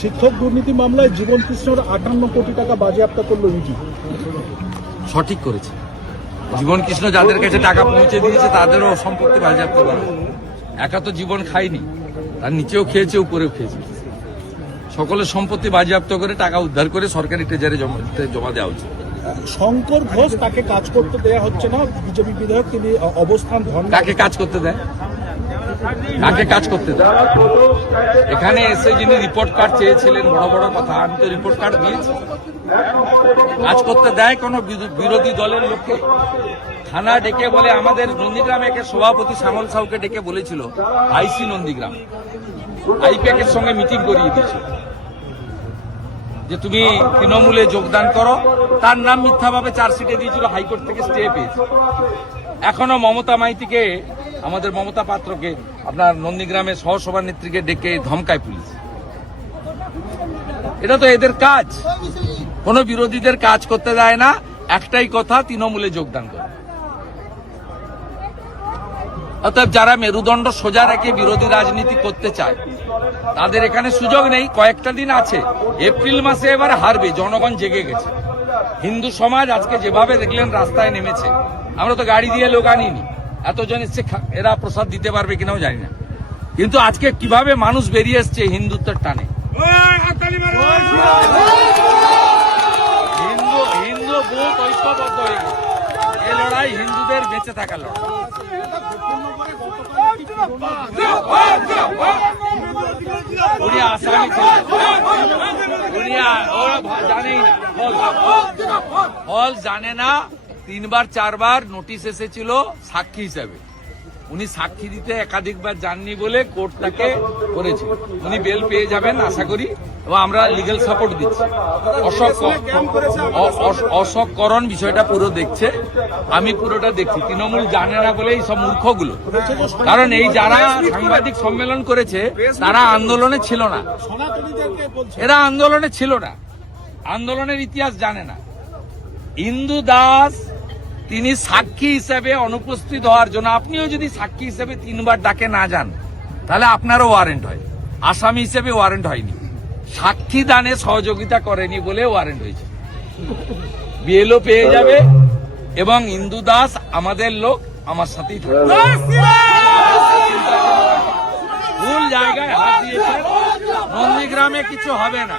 শিক্ষক দুর্নীতি মামলায় জীবন কৃষ্ণর আটান্ন কোটি টাকা বাজেয়াপ্ত করল ইডি। সঠিক করেছে। জীবন কৃষ্ণ যাদের কাছে টাকা পৌঁছে দিয়েছে তাদেরও সম্পত্তি বাজেয়াপ্ত করা। একা তো জীবন খায়নি। তার নিচেও খেয়েছে উপরেও খেয়েছে। সকলের সম্পত্তি বাজেয়াপ্ত করে টাকা উদ্ধার করে সরকারি ট্রেজারে জমা জমা দেওয়া উচিত শঙ্কর ঘোষ তাকে কাজ করতে দেয়া হচ্ছে না। বিজেপি বিধায়ক তিনি অবস্থান তাকে কাজ করতে দেয়? কাকে কাজ করতে দেয়? এখানে এসে যিনি রিপোর্ট কার্ড চেয়েছিলেন, বড় বড় কথা, আমি তো রিপোর্ট কার্ড দিয়েছি। কাজ করতে দেয় কোনো বিরো- বিরোধী দলের লোককে। থানা ডেকে বলে, আমাদের নন্দীগ্রামে একে সভাপতি শ্যামল সাউকে ডেকে বলেছিল, আইসি নন্দীগ্রাম। আইপ্যাকের সঙ্গে মিটিং করিয়ে দিয়েছিল যে তুমি তৃণমূলে যোগদান করো। তার নাম মিথ্যাভাবে চার্জশিটে দিয়েছিল, হাইকোর্ট থেকে স্টে পেয়েছে। এখনও মমতা মাইতিকে, আমাদের মমতা পাত্রকে আপনার নন্দীগ্রামের সহসভানেত্রীকে ডেকে ধমকায় পুলিশ। এটা তো এদের কাজ। কোন বিরোধীদের কাজ করতে দেয় না, একটাই কথা, তৃণমূলে যোগদান করে। অতএব যারা মেরুদণ্ড সোজা রেখে বিরোধী রাজনীতি করতে চায়, তাদের এখানে সুযোগ নেই, কয়েকটা দিন আছে। এপ্রিল মাসে এবার হারবে, জনগণ জেগে গেছে। হিন্দু সমাজ আজকে যেভাবে দেখলেন, রাস্তায় নেমেছে। আমরা তো গাড়ি দিয়ে লোক আনিনি। এতজন এসছে এরা প্রসাদ দিতে পারবে কিনাও জানি না। কিন্তু আজকে কীভাবে মানুষ বেরিয়ে এসছে হিন্দুত্বের টানে? হিন্দু হিন্দু এই লড়াই হিন্দুদের বেঁচে আসামি জানে না। তিনবার, চারবার নোটিশ এসেছিল সাক্ষী হিসাবে। উনি সাক্ষী দিতে একাধিকবার যাননি বলে কোর্ট তাকে করেছে। উনি বেল পেয়ে যাবেন আশা করি, এবং আমরা লিগেল সাপোর্ট দিচ্ছি। অশোক করণ বিষয়টা পুরো দেখছে। আমি পুরোটা দেখছি। তৃণমূল জানে না বলে এই সব মূর্খগুলো। কারণ এই যারা সাংবাদিক সম্মেলন করেছে, তারা আন্দোলনে ছিল না। এরা আন্দোলনে ছিল না। আন্দোলনের ইতিহাস জানে না। ইন্দু দাস তিনি সাক্ষী হিসেবে অনুপস্থিত হওয়ার জন্য, আপনিও যদি সাক্ষী হিসেবে তিনবার ডাকে না যান, তাহলে আপনারও ওয়ারেন্ট হয়। আসামি হিসেবে ওয়ারেন্ট হয়নি। সাক্ষী দানে সহযোগিতা করেনি বলে ওয়ারেন্ট হয়েছে। বিএলও পেয়ে যাবে এবং ইন্দু দাস আমাদের লোক, আমার সাথেই থাকবে। ভুল জায়গায় হাত দিয়েছে। নন্দীগ্রামে কিছু হবে না।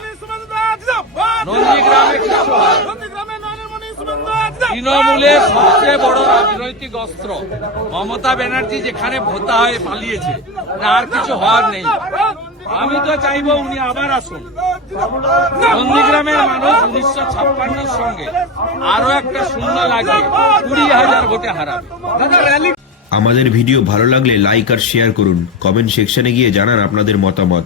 নন্দীগ্রামে কিছু হবে। তৃণমূলের সবচেয়ে বড় রাজনৈতিক অস্ত্র মমতা ব্যানার্জি যেখানে ভোতা হয়ে পালিয়েছে আর কিছু হওয়ার নেই। আমি তো চাইব উনি আবার আসুন। নন্দীগ্রামের মানুষ উনিশশো ছাপ্পান্নর সঙ্গে আরও একটা শূন্য লাগবে কুড়ি হাজার ভোটে হারাবে। আমাদের ভিডিও ভালো লাগলে লাইক আর শেয়ার করুন। কমেন্ট সেকশনে গিয়ে জানান আপনাদের মতামত।